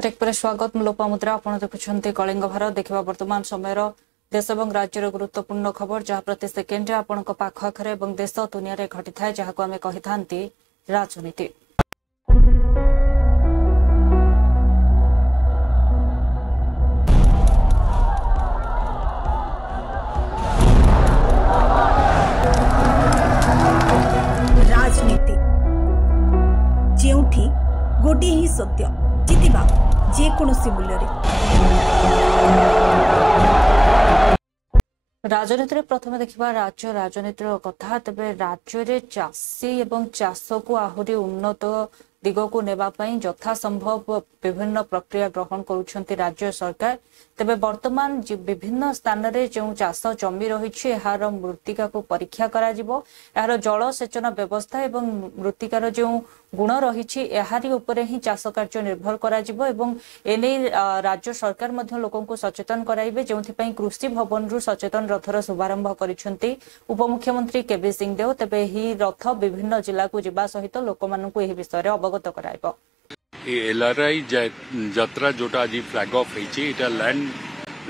Break पर स्वागत लोपामुद्रा आपण देखुछन्ते कलिंग भारत देखिबा वर्तमान समय देश और राज्यर गुरुत्वपूर्ण खबर जहाँ प्रति सेकेंड आपण पाखरे और देश दुनिया रे घटी थाए जहाँ को आमे कहि थांती राजनीति। राजनीति जेउठी गोटे ही सत्य जितिबा जेकोसी मूल्य राजनीति रे प्रथम देखिबा राज्य राजनीतिर कथा तेबे राज्य रे चाषी एवं चाष को आहुरी उन्नत दिग को नेबा पई यथा संभव विभिन्न प्रक्रिया ग्रहण करूछंती राज्य सरकार। तेबे वर्तमान विभिन्न स्थान रे जो चाष जमी रही यार मृत्तिका को परीक्षा करा जिवो यार जल सेचन व्यवस्था एवं मृत्तिकार जो गुण रही यारी उपरे ही चाष कार्य निर्भर करा जिवो एवं एने राज्य सरकार मध्य लोकों को सचेतन कराइबे जोंथि पई कृषि भवन रु सचेतन रथर शुभारंभ करिसेंती उपमुख्यमंत्री केबी सिंह देव। तेबे ही रथ विभिन्न जिला को जिबा सहित लोकमाननकु एही विषय रे अवगत कराइबो। एलआरआई यात्रा जोटा आज फ्लैग ऑफ होती लैंड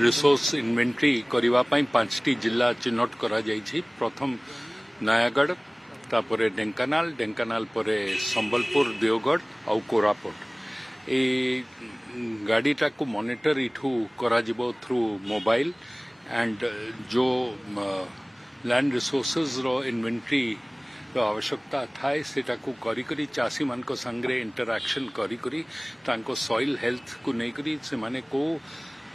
रिसोर्स इन्वेंटरी करने 5टी जिला चिन्हट करा जाइछि। प्रथम नयागढ़ तापरे ढेंकानाल ढेंकानाल परे संबलपुर देवगढ़ और कोरापुट ए गाड़ीटा को मॉनिटर इठू करा जिवो थ्रू मोबाइल एंड जो लैंड रिसोर्सेज रो इन्वेंटरी आवश्यकता थाए सेटा को करी चाषी मान को संगे इंटरैक्शन करी तांको सॉइल हेल्थ को नहीं करी से माने को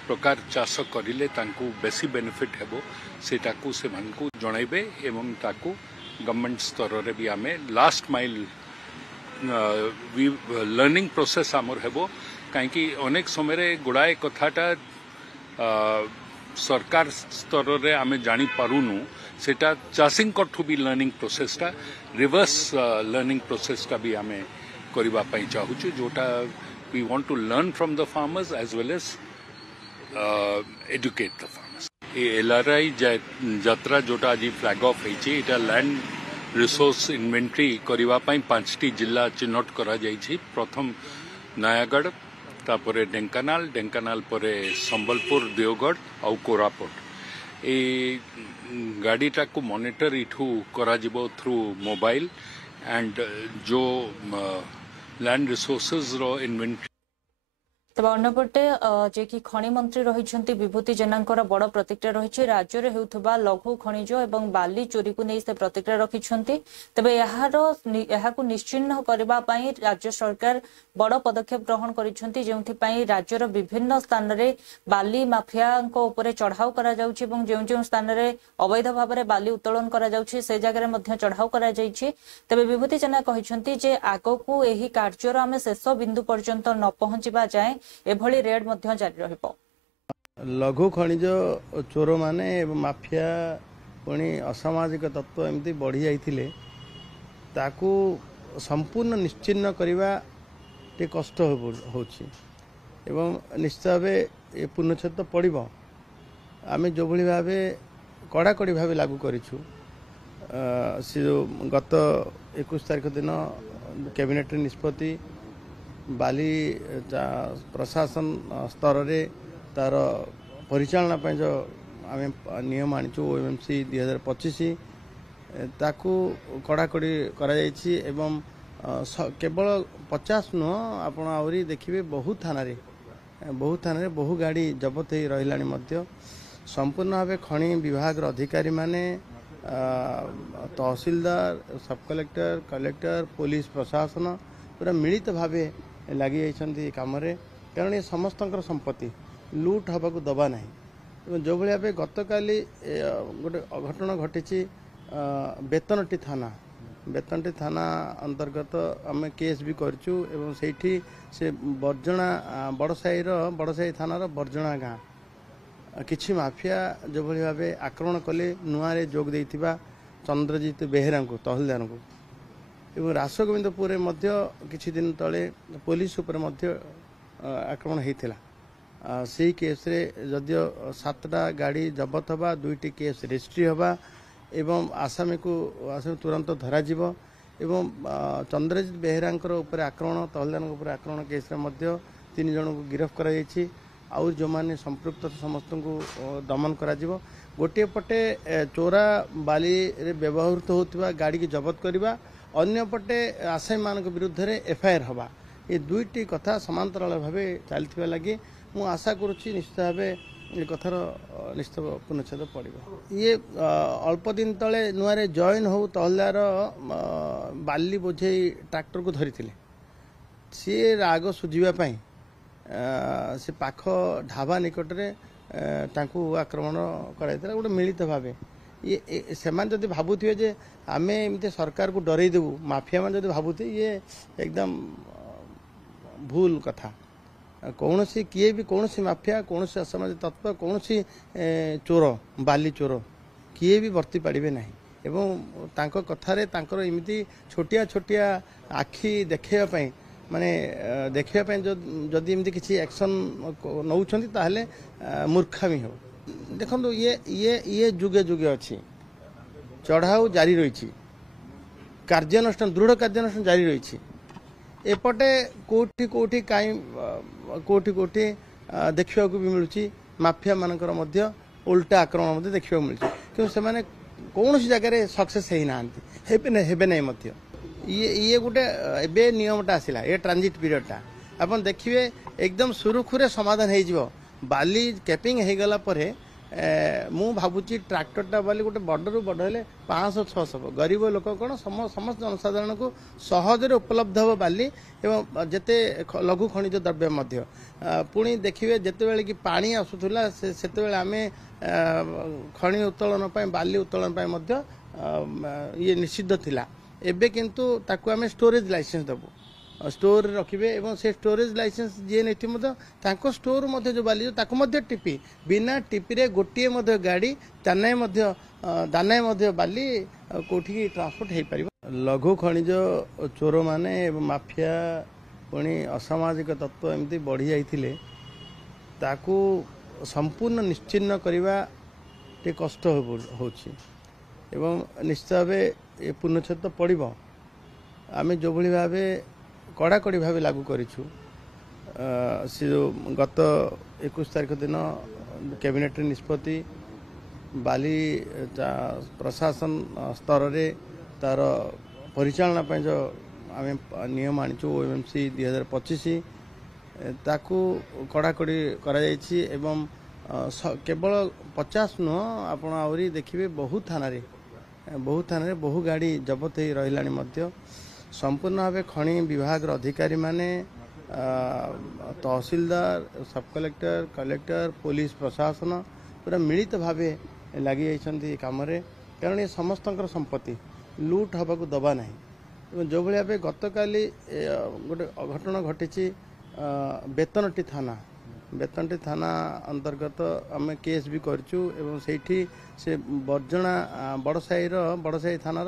प्रकार चाष करिले तांको बेसी बेनिफिट हेबो सेटा को से मान को जणाइबे एवं ताको गवर्नमेंट स्तर रे भी आमे लास्ट माइल लर्निंग प्रोसेस आमर हेबो काहेकि अनेक समय रे गुड़ाए कथाटा सरकार स्तर रे आमे जानी पारुनु सेटा चाषी भी लर्निंग प्रोसेसटा रिवर्स लर्निंग प्रोसेसटा भी आमे करबा पई चाहूछु जोटा we want to learn from the farmers as well as educate the farmers. LRI यात्रा जोटा आज फ्लैग ऑफ होती लैंड रिसोर्स इन्वेंटरी करने 5टी जिला चिन्हट करा जाइछि। प्रथम नयागढ़ तापरे ढेंकानाल ढेंकानाल परे संबलपुर देवगढ़ और कोरापुट ए गाड़ीटा को मॉनिटर इठू करा जिवो थ्रू मोबाइल एंड जो लैंड रिसोर्सेज रो इन्वेंटरी। तबे अन्यपटे जे कि खनि मंत्री रही विभूति जेनांकर बड़ प्रतिक्रिया रही राज्य में होउथबा लघु खनिज एवं बाली चोरी को नहीं से प्रतिक्रिया रखिछंती। तबे याहाको निश्चिन्न करबा पई राज्य सरकार बड़ पदक्षेप ग्रहण करिछंती जेउथि पई राज्यर विभिन्न स्थान रे बाली माफिया को ऊपर चढ़ाऊ करा जाउछि एवं जो स्थान रे अवैध भाव में बाली उत्तोलन करा जाउछि से जगह रे मध्य चढ़ाऊ करा जाइछि। तबे विभूति जेना कहिछंती जे आगो को एही कार्यर आमे शेष बिंदु पर्यंत न पहुंचबा जाए एभली रेड मध्य जारी रहिबो। लघु खनिज चोर माने माफिया पुणी असामाजिक तत्व एमती बढ़ी जाइथिले ताकू संपूर्ण निश्चिन्न करवा टे कष्ट होछि एवं निश्चित भाव ये पुनच्छेद पड़ो आम जो भाव कड़ाकड़ी भाव लागू करूँ से जो गत 21 तारीख दिन कैबिनेट निष्पत्ति बाली प्रशासन स्तर रे तार परिचालना पे जो आम नियम आनीचु ओएमसी 2025 ताकू कड़ाकड़ी करा जाइछि एवं केवल 50 नुह आप आहरी देखिए बहुत थाना बहु गाड़ी जबत हो रहा संपूर्ण भाव खनि विभाग अधिकारी माने तहसीलदार सब कलेक्टर कलेक्टर पुलिस प्रशासन पूरा मिलित भाव लगी जाइछंती काम रे कारण ये समस्त संपत्ति लूट हवा को दबा नहीं जो भाई गत काली गोटे अघटन घटी बेतनटी थाना अंतर्गत आम केस भी करचु एवं सेठी से बर्जणा बड़साई थानार बर्जणा गाँ किछि माफिया जो भाव आक्रमण कले नुआरे जोग देइथिबा चंद्रजीत बेहेरा को तहसीलदार को एवं रासगोविंदपुर किछि दिन तले पुलिस उपर आक्रमण होता से केस रे जदियो 7टा गाड़ी जबत हवा 2टी केस रजिस्ट्री हवा एवं आसामी को तुरंत धरा जीव एवं चंद्रजीत बेहेरा आक्रमण तहसीलदार आक्रमण केस रे 3 जन को गिरफ्त करा जायछि और जो माने संपृक्त समस्त को दमन करा जिवो। गोटे पटे चोरा बाली रे व्यवहृत होतिबा गाड़ी की जब्त करबा, अन्य पटे आसामी मान विरुद्ध रे एफआईआर हवा, ये दुईटी कथा समांतराल भाव चलथिबा लगी मु आशा करुछि निश्चित भाव ये कथार निश्चित पूर्णछेद पड़ो। ये अल्प दिन तले नुआरे जॉइन हो तहलदार बाली बोझे ट्रैक्टर को धरी सी राग सुझापी से पाख ढाबा निकट में आक्रमण कराइला गोटे मिलित भाव। ये से जदि भावुवे जे आम एमती सरकार को डरई देवु, माफिया मान जदि भावुथे ये एकदम भूल कथा। कौन सी किए भी कौन सी माफिया कौन सी असामाजिक तत्व कौन सी चोर बाली चोर किए भी वर्ती पाड़े ना। एवं तांको कथारे तांकर एमती छोटिया छोटिया आखि देखापी माने देखापी जदि एमती किसी एक्शन नौछंती ताहले मूर्खामी हो। देखो ये जुगे जुगे अच्छी चढ़ाऊ जारी रही, कार्यानुष्ठान दृढ़ कार्यानुष्ठान जारी रही। एपटे कोठी कोठी कहीं कोठी कोठी देखा भी मिलूँ माफिया मानकर मध्य उल्टा आक्रमण देखा मिलूँ, क्योंकि से माने कौन सी जगह सक्सेस होना ना। ये गोटे एबे नियमटा आसला ये ट्रांजिट पीरियडटा अपन देखिए एकदम सुरुखुरे समाधान हो बाली कैपिंग हो गला परे मु भावुची ट्रैक्टरटा बाली गोटे बड़रू बड़ हेले 500-600 गरीब लोक कौन समस्त जनसाधारण को सहजरे उपलब्ध हो बाली एवं जेते लघु खनिज द्रव्य मध्य पुणी देखिए जिते कि पानी आसूला से आम खनि उत्तोलन बाली उत्तोलन मध्य ये निषिद्ध थिला। एबे किंतु ताकू आम स्टोरेज लाइसेंस देबू, स्टोर रखिए एवं से स्टोरेज लाइसेंस जी नहीं स्टोर मध्य जो बाली ताकू मध्य टिपी बिना टिपी रे गोटे मध्य गाड़ी दानाए मध्य दानाए मध्य बाली कोठी ट्रांसपोर्ट हो पार। लघु खनिज चोर माने माफिया पुणी असामाजिक तत्व एमती बढ़ी जाइथिले ताकू संपूर्ण निश्चिन्न करवा टे कष्ट होछि एवं निश्चित भाव ये पूर्णछेद तो पड़ो। आम जो भाव कड़ाकड़ी भाव लागू करूँ से जो गत 21 तारीख दिन कैबिनेट निष्पत्ति बाली प्रशासन स्तर रे तार परिचालना जो आम नियम आनीचु OMC 2025 ताकू कड़ाकड़ी करा जायछि एवं केवल 50 नुह आपण आहरी देखिए बहुत थाना रे बहु गाड़ी जबत हो रही मध्य संपूर्ण भाव खनि विभाग अधिकारी माने तहसीलदार सब कलेक्टर कलेक्टर पुलिस प्रशासन पूरा मिलित भाव लगी कम कारण ये समस्त संपत्ति लुट हवा को दबा ना। जो भाव गत काली गोटे घटना घटी बेतनटी थाना अंतर्गत आम केस भी करचु एवं से बर्जना बड़साई थाना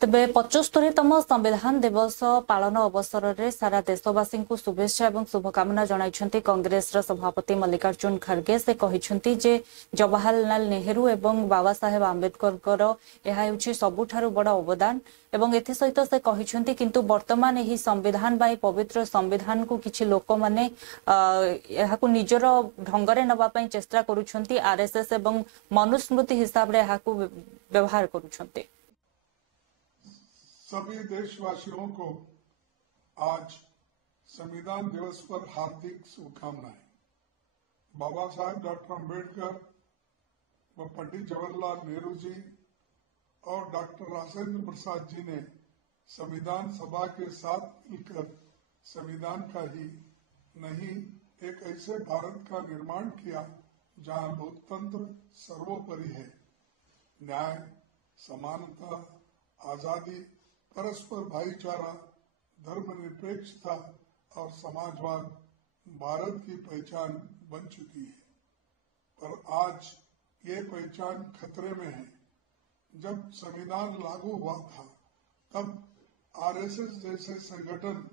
तेबे 75तम संविधान दिवस पालन अवसर में सारा देशवासी को शुभेच्छा और शुभकामना जणाइछन्ति कांग्रेस सभापति मल्लिकार्जुन खड़गे। से कहिछन्ति जे जवाहरलाल नेहरू एवं बाबा साहेब आंबेडकर यह हेउछि सबुठारु बड़ अवदान एवं एथि सहित से कहिछन्ति किंतु वर्तमान एही संविधान बाई पवित्र संविधान को किछि लोक माने एहाकु निजर ढंगरे नबा पई चेष्टा करूछन्ति आरएसएस एवं मनुस्मृति हिसाब रे एहाकु व्यवहार करूछन्ति। सभी देशवासियों को आज संविधान दिवस पर हार्दिक शुभकामनाएं। बाबा साहब डॉक्टर अम्बेडकर व पंडित जवाहरलाल नेहरू जी और डॉक्टर राजेंद्र प्रसाद जी ने संविधान सभा के साथ मिलकर संविधान का ही नहीं एक ऐसे भारत का निर्माण किया जहां लोकतंत्र सर्वोपरि है, न्याय, समानता, आजादी, परस्पर भाईचारा, धर्मनिरपेक्षता और समाजवाद भारत की पहचान बन चुकी है। पर आज ये पहचान खतरे में है। जब संविधान लागू हुआ था तब आरएसएस जैसे संगठन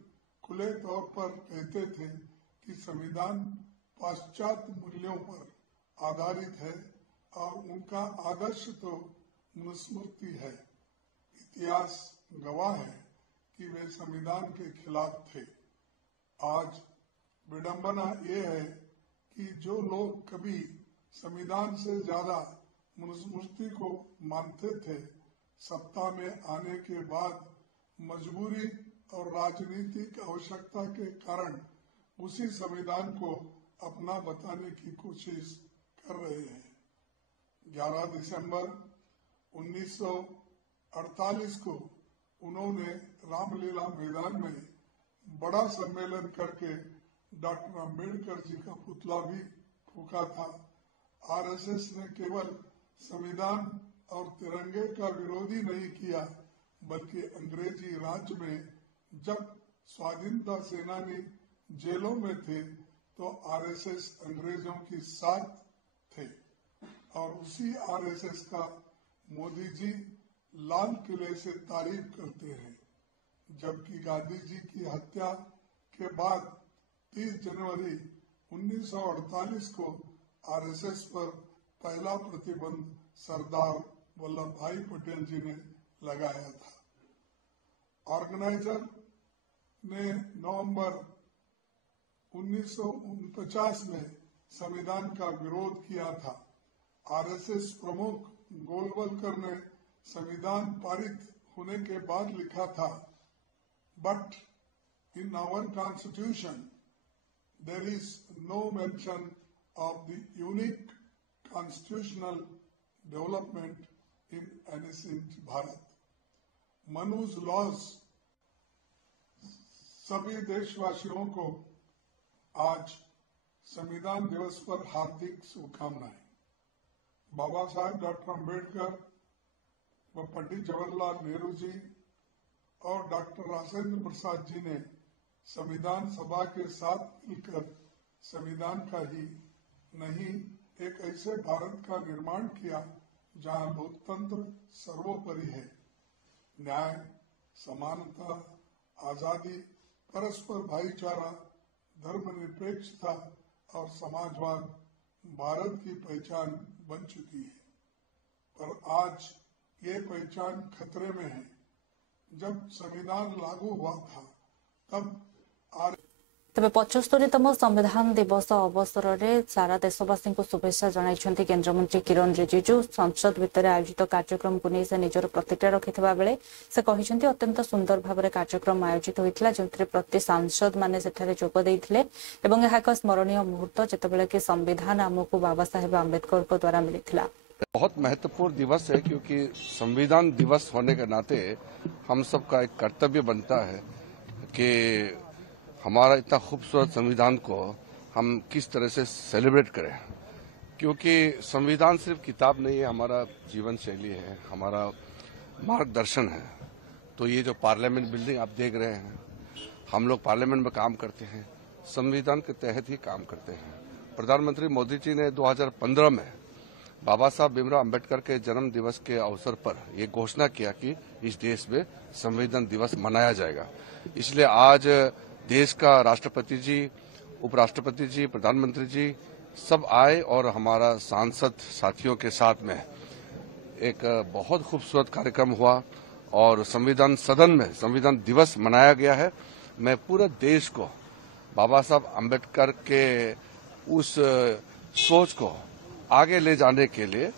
खुले तौर पर कहते थे कि संविधान पाश्चात्य मूल्यों पर आधारित है और उनका आदर्श तो मनुस्मृति है। इतिहास गवाह है कि वे संविधान के खिलाफ थे। आज विडंबना ये है कि जो लोग कभी संविधान से ज्यादा मनुस्मृति को मानते थे, सत्ता में आने के बाद मजबूरी और राजनीतिक आवश्यकता के कारण उसी संविधान को अपना बताने की कोशिश कर रहे हैं। 11 दिसंबर 1948 को उन्होंने रामलीला मैदान में बड़ा सम्मेलन करके डॉक्टर अंबेडकर जी का पुतला भी फूका था। आरएसएस ने केवल संविधान और तिरंगे का विरोधी नहीं किया, बल्कि अंग्रेजी राज में जब स्वाधीनता सेनानी जेलों में थे तो आरएसएस अंग्रेजों की साथ थे और उसी आरएसएस का मोदी जी लाल किले से तारीफ करते हैं, जबकि गांधी जी की हत्या के बाद 30 जनवरी 1948 को आरएसएस पर पहला प्रतिबंध सरदार वल्लभ भाई पटेल जी ने लगाया था। ऑर्गेनाइजर ने नवंबर 1949 में संविधान का विरोध किया था। आरएसएस प्रमुख गोलवलकर ने संविधान पारित होने के बाद लिखा था, but in our constitution there is no mention of the unique constitutional development in ancient Bharat. Manu's laws सभी देशवासियों को आज संविधान दिवस पर हार्दिक शुभकामनाएं। बाबा साहब डॉक्टर अंबेडकर व पंडित जवाहरलाल नेहरू जी और डॉक्टर राजेंद्र प्रसाद जी ने संविधान सभा के साथ मिलकर संविधान का ही नहीं, एक ऐसे भारत का निर्माण किया जहां लोकतंत्र सर्वोपरि है। न्याय, समानता, आजादी, परस्पर भाईचारा, धर्मनिरपेक्षता और समाजवाद भारत की पहचान बन चुकी है, पर आज ये पहचान खतरे में है। जब संविधान लागू हुआ था तब तेज 75तम संविधान दिवस अवसर में सारा देशवासी को शुभेच्छा जणाइछन्ति केन्द्रमंत्री किरण रिजिजू। संसद भितर आयोजित कार्यक्रम को नहीं से निजर प्रतिक्रिया रखिथिबा बेले से कहिसन्ति अत्यंत सुंदर भाव में कार्यक्रम आयोजित होइथिला, जेंतरे प्रति सांसद माने सेठारे जोग दैथिले एवं यह एक स्मरणीय मुहूर्त जेतेबेले कि संविधान हमकु बाबा साहेब आंबेडकर को द्वारा मिलिथिला। बहुत महत्वपूर्ण दिवस है, क्योंकि संविधान दिवस होने के नाते हम सबका एक कर्तव्य बनता है कि हमारा इतना खूबसूरत संविधान को हम किस तरह से सेलिब्रेट करें, क्योंकि संविधान सिर्फ किताब नहीं है, हमारा जीवन शैली है, हमारा मार्गदर्शन है। तो ये जो पार्लियामेंट बिल्डिंग आप देख रहे हैं, हम लोग पार्लियामेंट में काम करते हैं, संविधान के तहत ही काम करते हैं। प्रधानमंत्री मोदी जी ने 2015 में बाबा साहब भीमराव अम्बेडकर के जन्म दिवस के अवसर पर ये घोषणा किया कि इस देश में संविधान दिवस मनाया जाएगा। इसलिए आज देश का राष्ट्रपति जी, उपराष्ट्रपति जी, प्रधानमंत्री जी सब आए और हमारा सांसद साथियों के साथ में एक बहुत खूबसूरत कार्यक्रम हुआ और संविधान सदन में संविधान दिवस मनाया गया है। मैं पूरे देश को बाबा साहब अम्बेडकर के उस सोच को आगे ले जाने के लिए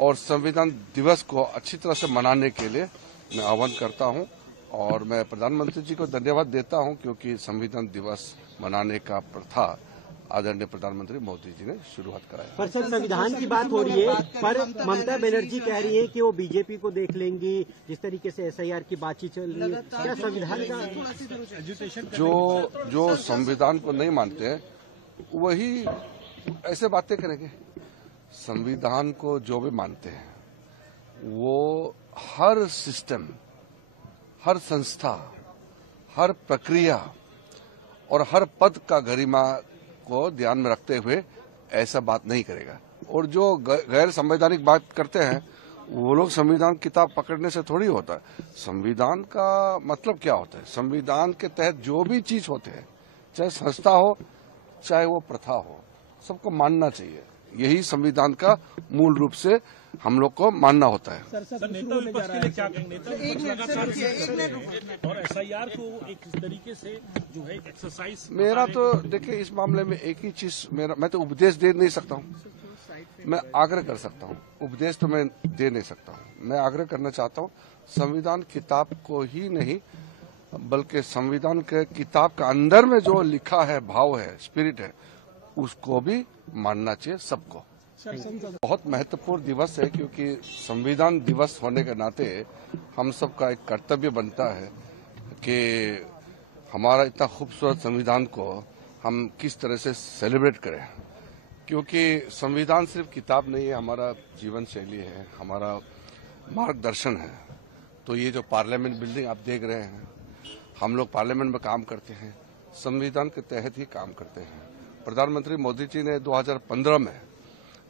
और संविधान दिवस को अच्छी तरह से मनाने के लिए मैं आह्वान करता हूं और मैं प्रधानमंत्री जी को धन्यवाद देता हूं, क्योंकि संविधान दिवस मनाने का प्रथा आदरणीय प्रधानमंत्री मोदी जी ने शुरुआत कराया। पर सर, संविधान की बात हो रही है, पर ममता बनर्जी कह रही है कि वो बीजेपी को देख लेंगी। जिस तरीके से एसआईआर की बातचीत चल रही है, क्या संविधान का जो संविधान को नहीं मानते वही ऐसे बातें करेंगे। संविधान को जो भी मानते हैं वो हर सिस्टम, हर संस्था, हर प्रक्रिया और हर पद का गरिमा को ध्यान में रखते हुए ऐसा बात नहीं करेगा। और जो गैर संवैधानिक बात करते हैं वो लोग संविधान किताब पकड़ने से थोड़ी होता है। संविधान का मतलब क्या होता है? संविधान के तहत जो भी चीज होते हैं, चाहे संस्था हो चाहे वो प्रथा हो, सबको मानना चाहिए। यही संविधान का मूल रूप से हम लोग को मानना होता है। नेता विपक्ष के लिए क्या कहेंगे? और एसआईआर को एक तरीके से जो है एक्सरसाइज। मेरा तो देखिए इस मामले में एक ही चीज, मैं तो उपदेश दे नहीं सकता हूँ, मैं आग्रह कर सकता हूँ। उपदेश तो मैं दे नहीं सकता हूँ, मैं आग्रह करना चाहता हूँ संविधान किताब को ही नहीं बल्कि संविधान के किताब के अंदर में जो लिखा है, भाव है, स्पिरिट है, उसको भी मानना चाहिए सबको। बहुत महत्वपूर्ण दिवस है क्योंकि संविधान दिवस होने के नाते हम सबका एक कर्तव्य बनता है कि हमारा इतना खूबसूरत संविधान को हम किस तरह से सेलिब्रेट करें, क्योंकि संविधान सिर्फ किताब नहीं है, हमारा जीवन शैली है, हमारा मार्गदर्शन है। तो ये जो पार्लियामेंट बिल्डिंग आप देख रहे हैं, हम लोग पार्लियामेंट में काम करते हैं, संविधान के तहत ही काम करते हैं। प्रधानमंत्री मोदी जी ने 2015 में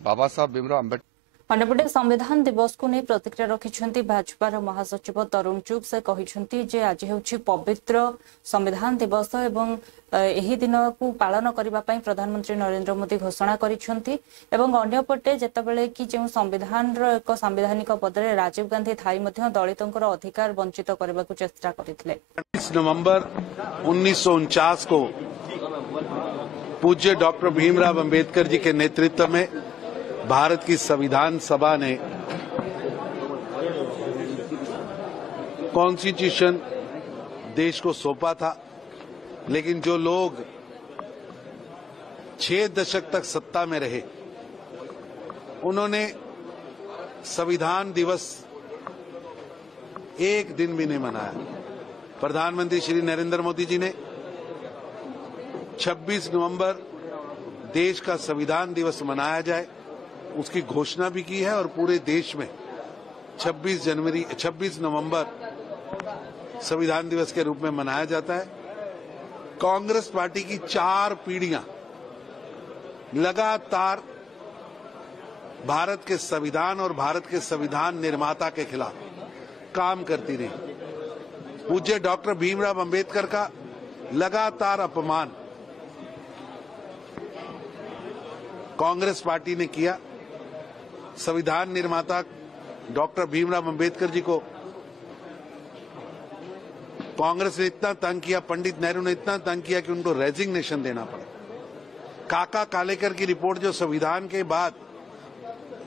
बाबा साहब भीमराव अम्बेडकर अन्यपटे संविधान दिवस को नहीं प्रतिक्रिया रखिछंती भाजपार महासचिव तरुण चुग। से कहिछंती जे आज हेउछि पवित्र संविधान दिवस एवं एही दिन को पालन करिबा पई प्रधानमंत्री नरेंद्र मोदी घोषणा करिछंती एवं अन्यपटे जेतेबेले कि जे संविधान रो एक संवैधानिक पदरे राजीव गांधी थाई मध्ये दलितंकर अधिकार वंचित करबा को चेष्टा करितले। 20 नवंबर 1949 को पूज्य डॉक्टर भीमराव अंबेडकर जी के नेतृत्व में भारत की संविधान सभा ने कॉन्स्टिट्यूशन देश को सौंपा था, लेकिन जो लोग 6 दशक तक सत्ता में रहे उन्होंने संविधान दिवस एक दिन भी नहीं मनाया। प्रधानमंत्री श्री नरेंद्र मोदी जी ने 26 नवंबर देश का संविधान दिवस मनाया जाए उसकी घोषणा भी की है और पूरे देश में 26 नवंबर संविधान दिवस के रूप में मनाया जाता है। कांग्रेस पार्टी की 4 पीढ़ियां लगातार भारत के संविधान और भारत के संविधान निर्माता के खिलाफ काम करती रही। पूज्य डॉक्टर भीमराव अंबेडकर का लगातार अपमान कांग्रेस पार्टी ने किया। संविधान निर्माता डॉक्टर भीमराव अंबेडकर जी को कांग्रेस ने इतना तंग किया, पंडित नेहरू ने इतना तंग किया कि उनको रेजिग्नेशन देना पड़ा। काका कालेकर की रिपोर्ट जो संविधान के बाद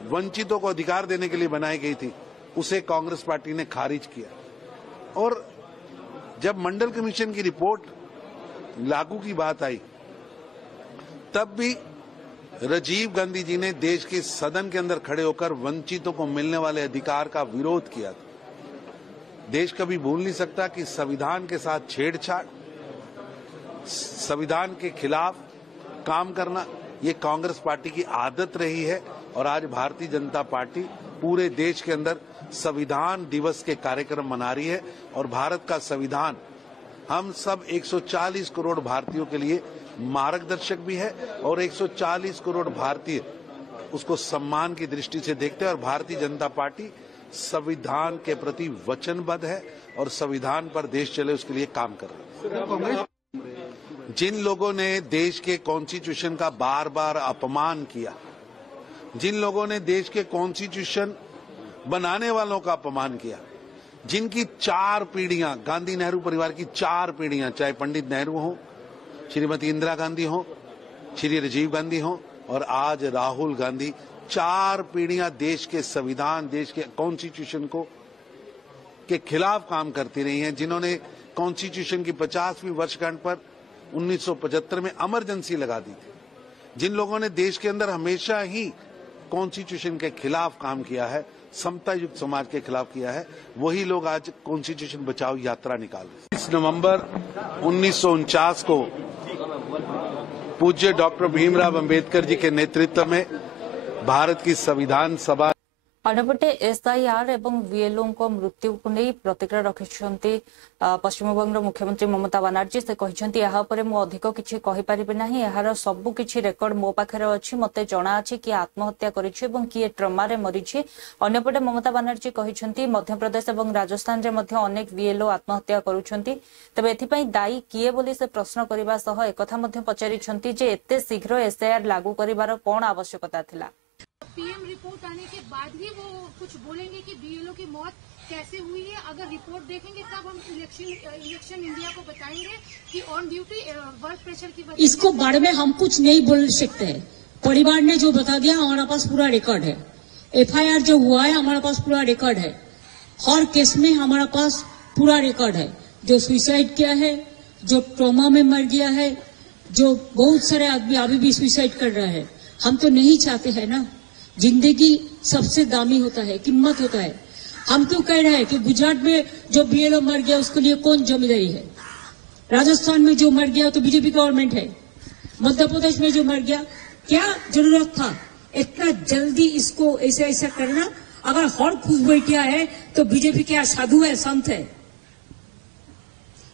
वंचितों को अधिकार देने के लिए बनाई गई थी, उसे कांग्रेस पार्टी ने खारिज किया। और जब मंडल कमीशन की रिपोर्ट लागू की बात आई, तब भी राजीव गांधी जी ने देश के सदन के अंदर खड़े होकर वंचितों को मिलने वाले अधिकार का विरोध किया था। देश कभी भूल नहीं सकता कि संविधान के साथ छेड़छाड़, संविधान के खिलाफ काम करना, ये कांग्रेस पार्टी की आदत रही है। और आज भारतीय जनता पार्टी पूरे देश के अंदर संविधान दिवस के कार्यक्रम मना रही है। और भारत का संविधान हम सब 140 करोड़ भारतीयों के लिए मार्गदर्शक भी है और 140 करोड़ भारतीय उसको सम्मान की दृष्टि से देखते हैं। और भारतीय जनता पार्टी संविधान के प्रति वचनबद्ध है और संविधान पर देश चले उसके लिए काम कर रहा है। जिन लोगों ने देश के कॉन्स्टिट्यूशन का बार बार अपमान किया, जिन लोगों ने देश के कॉन्स्टिट्यूशन बनाने वालों का अपमान किया, जिनकी 4 पीढ़ियां, गांधी नेहरू परिवार की 4 पीढ़ियां, चाहे पंडित नेहरू हो, श्रीमती इंदिरा गांधी हो, श्री राजीव गांधी हो और आज राहुल गांधी, 4 पीढ़ियां देश के संविधान, देश के कॉन्स्टिट्यूशन को के खिलाफ काम करती रही हैं। जिन्होंने कॉन्स्टिट्यूशन की 50वीं वर्षगांठ पर 1975 में इमरजेंसी लगा दी थी, जिन लोगों ने देश के अंदर हमेशा ही कॉन्स्टिट्यूशन के खिलाफ काम किया है, समता युक्त समाज के खिलाफ किया है, वही लोग आज कॉन्स्टिट्यूशन बचाओ यात्रा निकाल रहे। 20 नवंबर 1949 को पूज्य डॉक्टर भीमराव अंबेडकर जी के नेतृत्व में भारत की संविधान सभा अन्यपटे एसआईआर एवं वीएलओ मृत्यु को नहीं प्रतिक्रिया रखिंट पश्चिमबंग मुख्यमंत्री ममता बानार्जी से कहते मु अधिक किसी कहीपरि ना यार सबकि रेकर्ड मो पाखे अच्छी मत जना अच्छी किए आत्महत्या किए ट्रमा मरी। अन्यपटे ममता बानार्जी कहते मध्यप्रदेश और राजस्थान में अनेक वीएलओ आत्महत्या करुछंती तेबे एथिपाई दायी किए बोली से प्रश्न करने सह एक पचारि एते शीघ्र एसआईआर लागू करिवार कौन आवश्यकता थिला। पीएम रिपोर्ट आने के बाद ही वो कुछ बोलेंगे कि बीएलओ की मौत कैसे हुई है। अगर रिपोर्ट देखेंगे तब हम इलेक्शन इंडिया को बताएंगे कि ऑन ड्यूटी वर्क प्रेशर की वजह। इसको बारे में हम कुछ नहीं बोल सकते हैं। परिवार ने जो बता दिया हमारे पास पूरा रिकॉर्ड है। एफआईआर जो हुआ है हमारे पास पूरा रिकॉर्ड है। हर केस में हमारे पास पूरा रिकॉर्ड है। जो सुसाइड किया है, जो ट्रॉमा में मर गया है, जो बहुत सारे आदमी अभी भी सुसाइड कर रहे हैं। हम तो नहीं चाहते हैं ना। जिंदगी सबसे दामी होता है, कीमत होता है। हम क्यों कह रहे हैं कि गुजरात में जो बीएलओ मर गया उसके लिए कौन जिम्मेदारी है। राजस्थान में जो मर गया तो बीजेपी गवर्नमेंट है। मध्य प्रदेश में जो मर गया क्या जरूरत था इतना जल्दी इसको ऐसा ऐसा करना। अगर हर खुश बैठिया है तो बीजेपी क्या साधु है, संत है।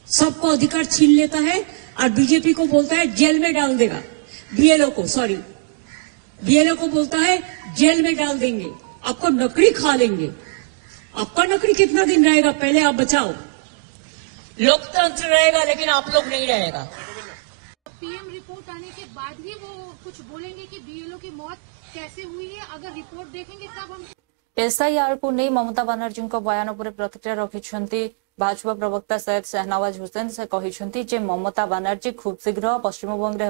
सबको अधिकार छीन लेता है और बीजेपी को बोलता है जेल में डाल देगा। बीएलओ को बोलता है जेल में डाल देंगे, आपको नकड़ी खा लेंगे। आपका नकड़ी कितना दिन रहेगा पहले आप बचाओ। लोकतंत्र रहेगा लेकिन आप लोग नहीं रहेगा। पीएम रिपोर्ट आने के बाद ही वो कुछ बोलेंगे कि बीएलओ की मौत कैसे हुई है। अगर रिपोर्ट देखेंगे तब हम एसआईआर को नहीं ममता बानार्जी बयान पर प्रतिक्रिया रखिंट भाजपा प्रवक्ता सैयद शहनवाज हुसैन से कहते जे ममता बानार्जी खूब शीघ्र पश्चिमबंग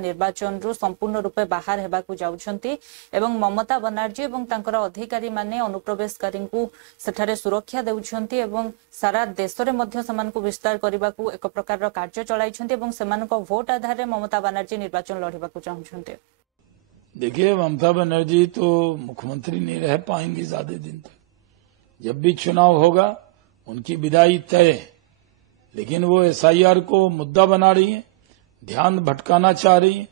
निर्वाचन रु संपूर्ण रूपे बाहर हेबाकु जाउछंती एवं ममता बानार्जी एवं तांकर अधिकारी माने अनुप्रवेशकारी को सेठारे सुरक्षा देउछंती एवं सारा देश रे मध्य समानको विस्तार करबाकू एक प्रकार कार्य चलाइछंती एवं सेमानको वोट आधार रे ममता बानार्जी निर्वाचन लड़िबाकू चाहुछंती। देखिए, ममता बनर्जी तो मुख्यमंत्री नहीं रह पाएंगी ज्यादा दिन तक। जब भी चुनाव होगा उनकी विदाई तय है। लेकिन वो एसआईआर को मुद्दा बना रही है, ध्यान भटकाना चाह रही है।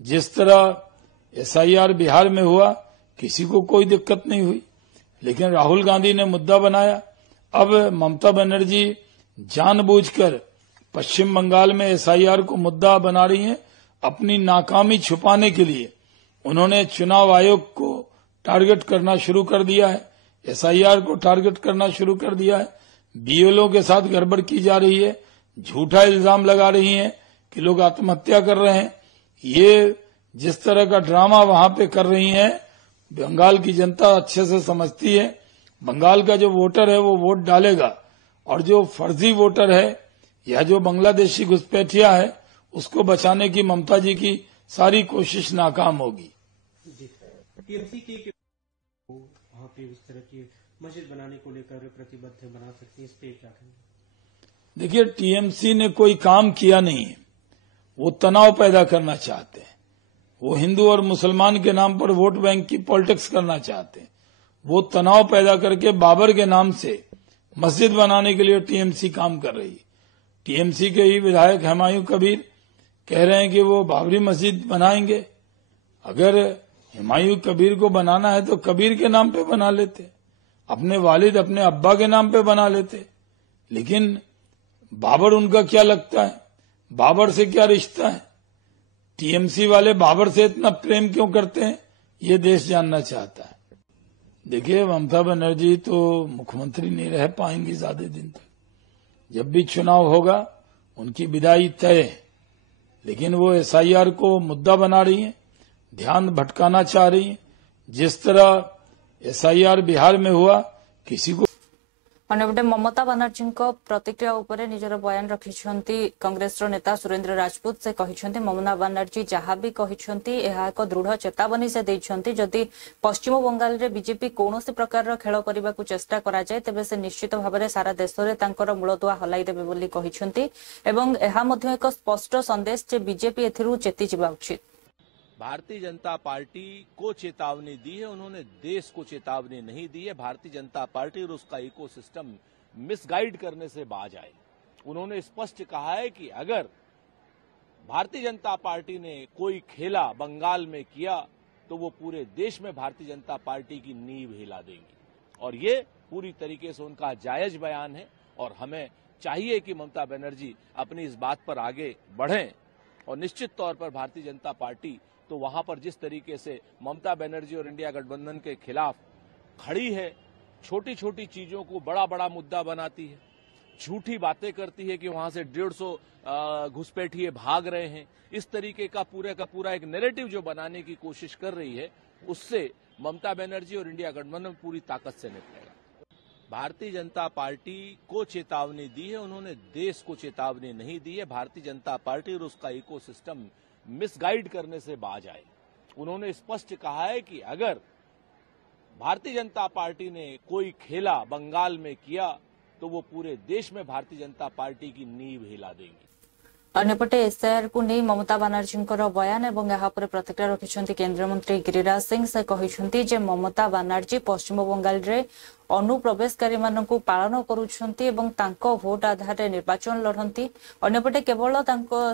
जिस तरह एसआईआर बिहार में हुआ किसी को कोई दिक्कत नहीं हुई, लेकिन राहुल गांधी ने मुद्दा बनाया। अब ममता बनर्जी जानबूझकर पश्चिम बंगाल में एसआईआर को मुद्दा बना रही है अपनी नाकामी छुपाने के लिए। उन्होंने चुनाव आयोग को टारगेट करना शुरू कर दिया है, एसआईआर को टारगेट करना शुरू कर दिया है। बीएलओ के साथ गड़बड़ की जा रही है, झूठा इल्जाम लगा रही हैं कि लोग आत्महत्या कर रहे हैं। ये जिस तरह का ड्रामा वहां पे कर रही हैं, बंगाल की जनता अच्छे से समझती है। बंगाल का जो वोटर है वो वोट डालेगा, और जो फर्जी वोटर है या जो बांग्लादेशी घुसपैठिया है उसको बचाने की ममता जी की सारी कोशिश नाकाम होगी। टीएमसी की वहाँ पे इस तरह की मस्जिद बनाने को लेकर प्रतिबद्ध बना सकती है, इस पे क्या कहेंगे? देखिए, टीएमसी ने कोई काम किया नहीं है। वो तनाव पैदा करना चाहते हैं। वो हिंदू और मुसलमान के नाम पर वोट बैंक की पॉलिटिक्स करना चाहते हैं। वो तनाव पैदा करके बाबर के नाम से मस्जिद बनाने के लिए टीएमसी काम कर रही है। टीएमसी के ही विधायक हुमायूं कबीर कह रहे हैं कि वो बाबरी मस्जिद बनाएंगे। अगर हुमायूं कबीर को बनाना है तो कबीर के नाम पे बना लेते, अपने वालिद अपने अब्बा के नाम पे बना लेते। लेकिन बाबर उनका क्या लगता है, बाबर से क्या रिश्ता है, टीएमसी वाले बाबर से इतना प्रेम क्यों करते हैं, ये देश जानना चाहता है। देखिए, ममता बनर्जी तो मुख्यमंत्री नहीं रह पाएंगी ज्यादा दिन तक। जब भी चुनाव होगा उनकी विदाई तय है। लेकिन वो एसआईआर को मुद्दा बना रही है, ध्यान भटकाना चाह रही है। जिस तरह एसआईआर बिहार में हुआ किसी को। अन्यपटे ममता बानार्जी प्रतिक्रिया उपर निजर बयान रखिंट कांग्रेस नेता सुरेंद्र राजपूत से कहते ममता बानार्जी जहाँ भी कहते एक दृढ़ चेतावनी से देइछंती जदि पश्चिम बंगाल रे बीजेपी कौन प्रकार खेल करने को चेष्टा करा जाए तेबे से निश्चित भाव में सारा देश में तांकर मूलदुआ हलाई देबे बोली कहते एवं एहा मध्य एक स्पष्ट संदेश जे बीजेपी एथिरु चेती जिबा उचित। भारतीय जनता पार्टी को चेतावनी दी है, उन्होंने देश को चेतावनी नहीं दी है। भारतीय जनता पार्टी और उसका इकोसिस्टम मिसगाइड करने से बाज आए। उन्होंने स्पष्ट कहा है कि अगर भारतीय जनता पार्टी ने कोई खेला बंगाल में किया तो वो पूरे देश में भारतीय जनता पार्टी की नींव हिला देंगी। और ये पूरी तरीके से उनका जायज बयान है और हमें चाहिए कि ममता बनर्जी अपनी इस बात पर आगे बढ़ें। और निश्चित तौर पर भारतीय जनता पार्टी तो वहां पर जिस तरीके से ममता बनर्जी और इंडिया गठबंधन के खिलाफ खड़ी है, छोटी छोटी चीजों को बड़ा बड़ा मुद्दा बनाती है, झूठी बातें करती है कि वहां से 150 घुसपैठिए भाग रहे हैं, इस तरीके का पूरा एक नैरेटिव जो बनाने की कोशिश कर रही है, उससे ममता बनर्जी और इंडिया गठबंधन पूरी ताकत से निपटेगा। भारतीय जनता पार्टी को चेतावनी दी है, उन्होंने देश को चेतावनी नहीं दी है। भारतीय जनता पार्टी और उसका इकोसिस्टम मिसगाइड करने से बाज आए। उन्होंने स्पष्ट कहा है कि अगर भारतीय जनता पार्टी ने कोई खेला बंगाल में किया तो वो पूरे देश में भारतीय जनता पार्टी की नींव हिला देंगी। अन्यपटे एसआईआर को नहीं ममता बनर्जी बयान और यहाँ प्रतिक्रिया रखिंट केन्द्रमंत्री गिरिराज सिंह से कहते जे ममता बनर्जी पश्चिम बंगाल रे अनुप्रवेशकारी मानकु पालन करुछंती एवं तांको भोट आधार रे निर्वाचन लड़ती। अन्यपटे केवल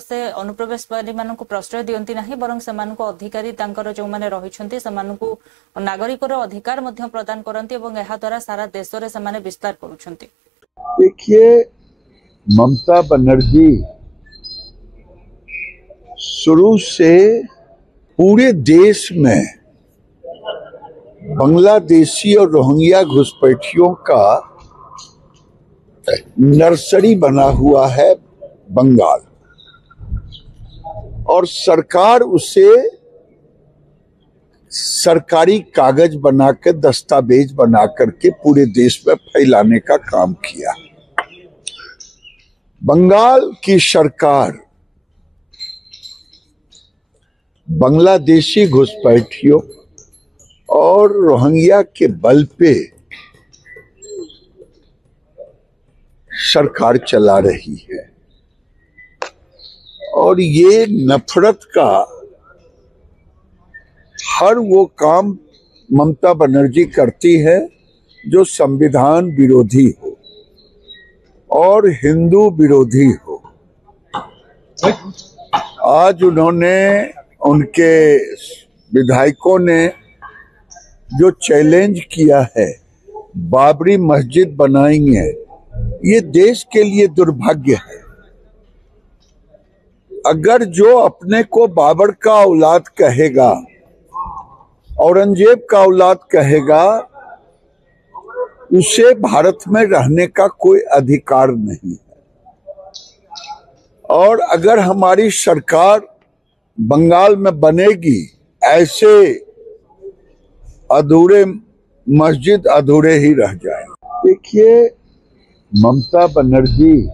से अनुप्रवेशकारी मानकु प्रश्रय दियंती नहीं बरं सेमानकु अधिकारी तांकर जो माने रहिछंती सेमानकु नागरिकर अधिकार मध्य प्रदान करंती एवं एहा द्वारा सारा देश रे सेमाने विस्तार करुछंती। देखिए, ममता बनर्जी शुरू से पूरे देश में बांग्लादेशी और रोहिंग्या घुसपैठियों का नर्सरी बना हुआ है बंगाल, और सरकार उसे सरकारी कागज बनाकर दस्तावेज बना करके पूरे देश में फैलाने का काम किया। बंगाल की सरकार बांग्लादेशी घुसपैठियों और रोहिंग्या के बल पे सरकार चला रही है, और ये नफरत का हर वो काम ममता बनर्जी करती है जो संविधान विरोधी हो और हिंदू विरोधी हो। आज उन्होंने, उनके विधायकों ने जो चैलेंज किया है, बाबरी मस्जिद बनाएंगे, ये देश के लिए दुर्भाग्य है। अगर जो अपने को बाबर का औलाद कहेगा, औरंगजेब का औलाद कहेगा, उसे भारत में रहने का कोई अधिकार नहीं है। और अगर हमारी सरकार बंगाल में बनेगी, ऐसे अधूरे मस्जिद अधूरे ही रह जाए। देखिए, ममता बनर्जी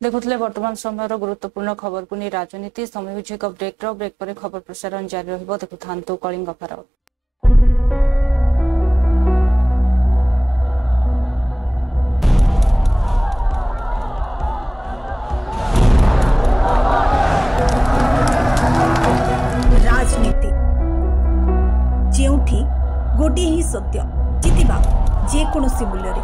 देखुले वर्तमान समय गुरुत्वपूर्ण खबर को नहीं राजनीति समय हो एक ब्रेक पर खबर प्रसारण जारी रहिबो। देखुथांतु कलिंग फराव। राजनीति जेउठी गोटे ही सत्य जितिबा जे कोनोसी मूल्य रे।